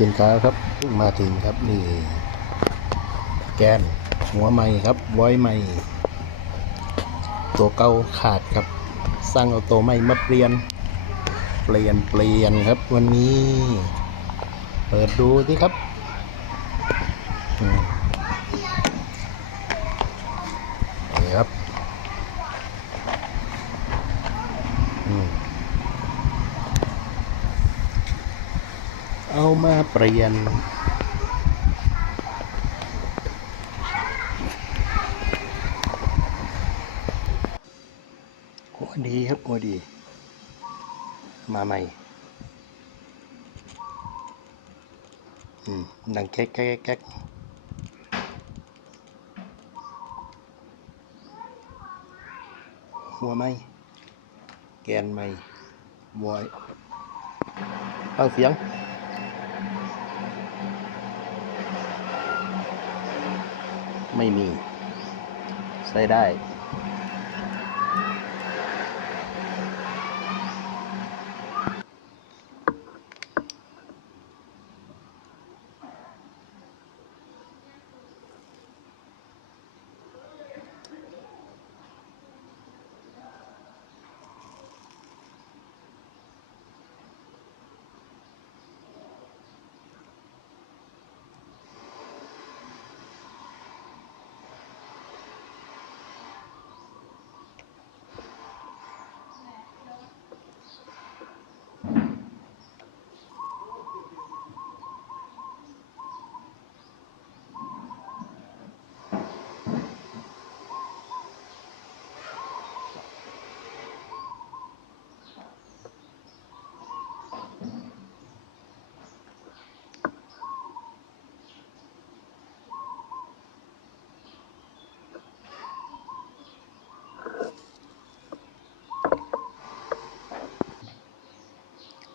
สินค้าครับเพิ่งมาถึงครับนี่ แกนหัวใหม่ครับไว้ใหม่ตัวเก่าขาดครับ สร้างเอาตัวใหม่มาเปลี่ยน เปลี่ยนเปลี่ยนครับ วันนี้ เปิดดูสิครับนี่ครับอืมเอา มาเปลี่ยน หัวดีครับหัวดี มาใหม่ อืม ดังแก๊กแก๊กแก๊กหัวไหมแกนไหมบอยฟังเสียง ไม่มีใส่ได้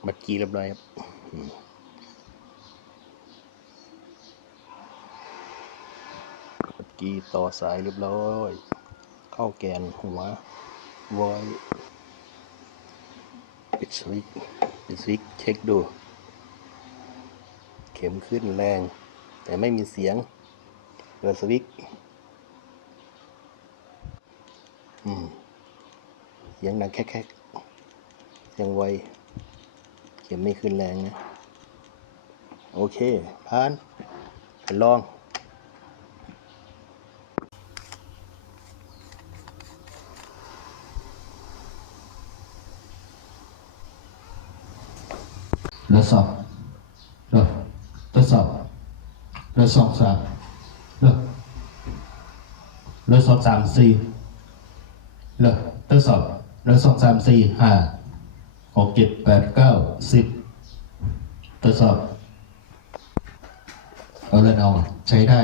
บัตรกีเรียบร้อยครับอืมบัตรกีต่อสายเรียบร้อย เข้าแกนหัววอยปิดสวิตช์ปิดสวิตช์เช็คดู เข็มขึ้นแรง แต่ไม่มีเสียงเปิดสวิตช์อืมเสียงดังแคกๆเสียงไว เข็มไม่ขึ้นแรงนะ โอเคผ่านไปลองทดสอบเริ่มทดสอบเริ่มสองสามเริ่มเริ่มสองสามสี่เริ่มทดสอบเริ่มสองสามสี่ห้า หกเจ็ดแปดเก้าสิบทดสอบ เอาเลยเอาใช้ได้